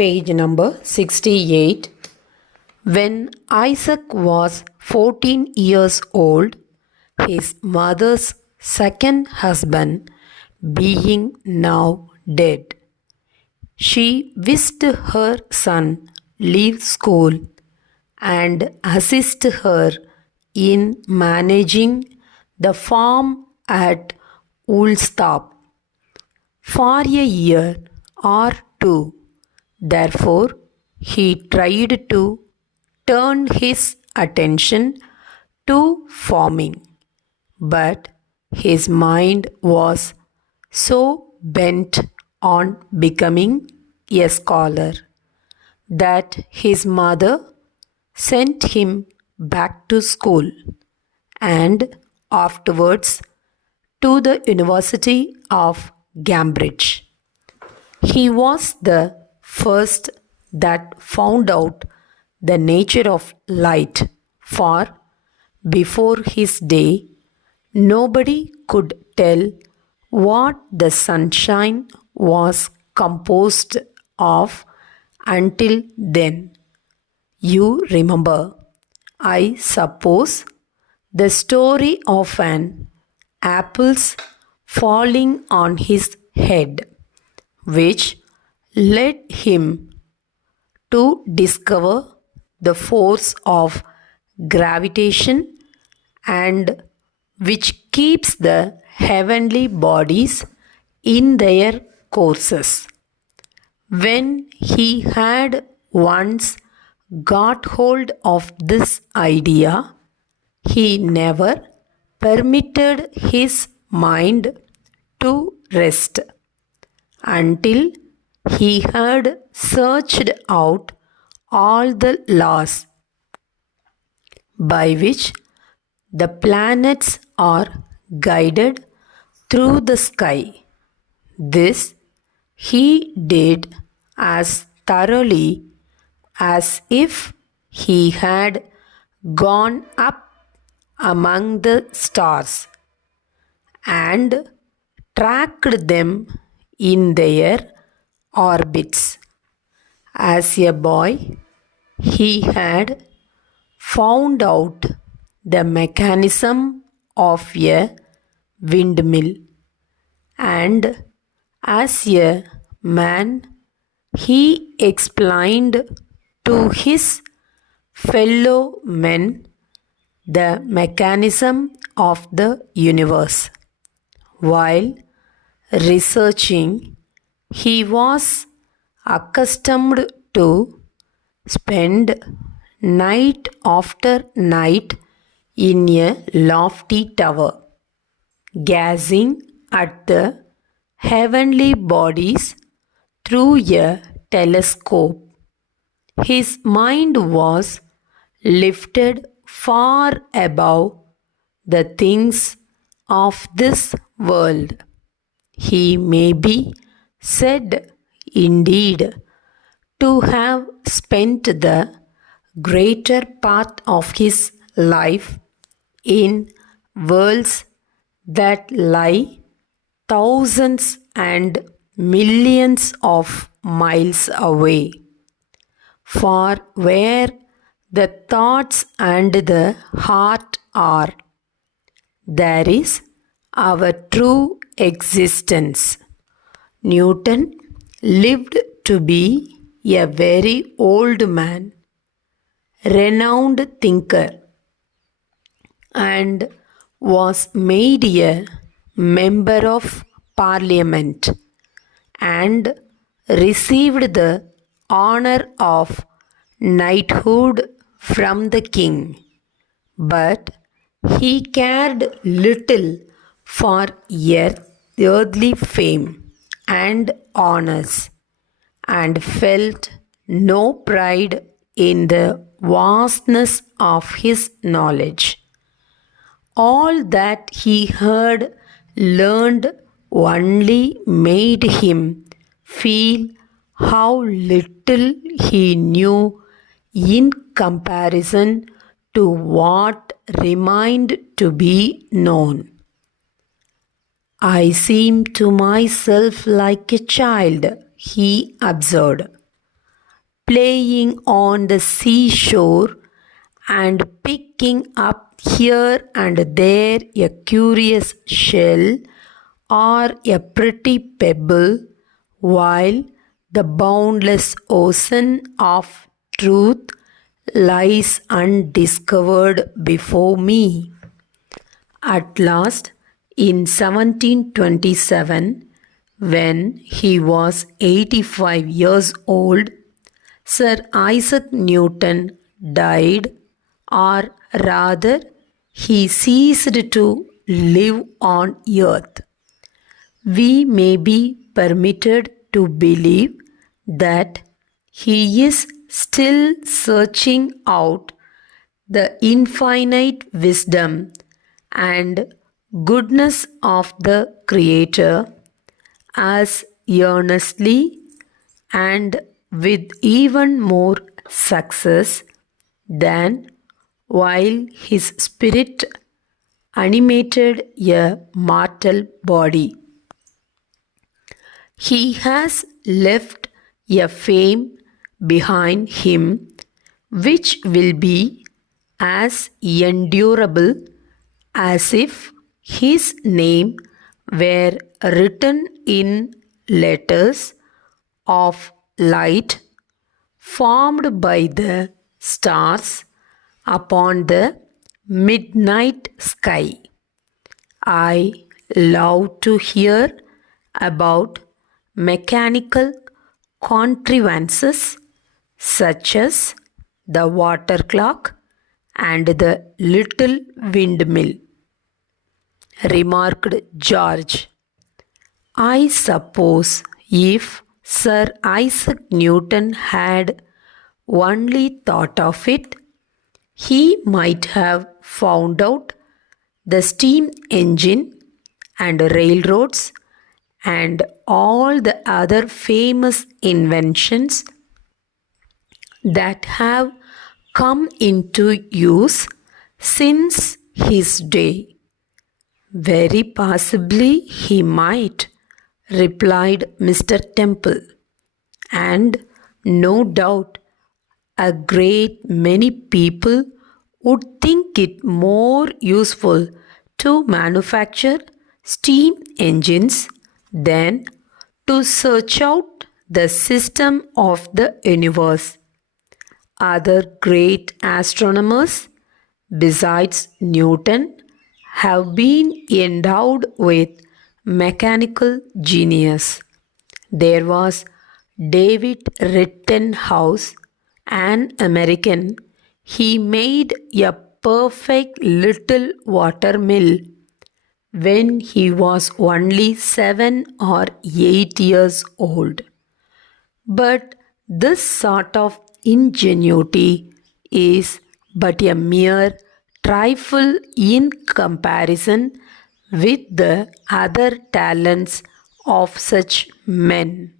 Page number 68. When Isaac was 14 years old, his mother's second husband being now dead, she wished her son leave school and assist her in managing the farm at Woolsthorpe for a year or two. Therefore, he tried to turn his attention to farming, but his mind was so bent on becoming a scholar that his mother sent him back to school and afterwards to the University of Cambridge. He was the first that found out the nature of light, for before his day nobody could tell what the sunshine was composed of until then. You remember, I suppose, the story of an apple's falling on his head, which led him to discover the force of gravitation and which keeps the heavenly bodies in their courses. When he had once got hold of this idea, he never permitted his mind to rest until he had searched out all the laws by which the planets are guided through the sky. This he did as thoroughly as if he had gone up among the stars and tracked them in their orbits. As a boy, he had found out the mechanism of a windmill, and as a man, he explained to his fellow men the mechanism of the universe. While researching, he was accustomed to spend night after night in a lofty tower, gazing at the heavenly bodies through a telescope. His mind was lifted far above the things of this world. He may be said, indeed, to have spent the greater part of his life in worlds that lie thousands and millions of miles away. For where the thoughts and the heart are, there is our true existence. Newton lived to be a very old man, renowned thinker, and was made a member of parliament and received the honor of knighthood from the king. But he cared little for earthly fame and honors, and felt no pride in the vastness of his knowledge. All that he had learned only made him feel how little he knew in comparison to what remained to be known. I seem to myself like a child, he observed. playing on the seashore and picking up here and there a curious shell or a pretty pebble, while the boundless ocean of truth lies undiscovered before me. At last, in 1727, when he was 85 years old, Sir Isaac Newton died, or rather, he ceased to live on earth. We may be permitted to believe that he is still searching out the infinite wisdom and goodness of the Creator as earnestly and with even more success than while his spirit animated a mortal body. He has left a fame behind him which will be as endurable as if his name were written in letters of light formed by the stars upon the midnight sky. I love to hear about mechanical contrivances such as the water clock and the little windmill, remarked George. I suppose if Sir Isaac Newton had only thought of it, he might have found out the steam engine and railroads and all the other famous inventions that have come into use since his day. Very possibly he might, replied Mr. Temple, and no doubt a great many people would think it more useful to manufacture steam engines than to search out the system of the universe. Other great astronomers besides Newton have been endowed with mechanical genius. There was David Rittenhouse, an American. He made a perfect little watermill when he was only 7 or 8 years old. But this sort of ingenuity is but a mere trifle in comparison with the other talents of such men.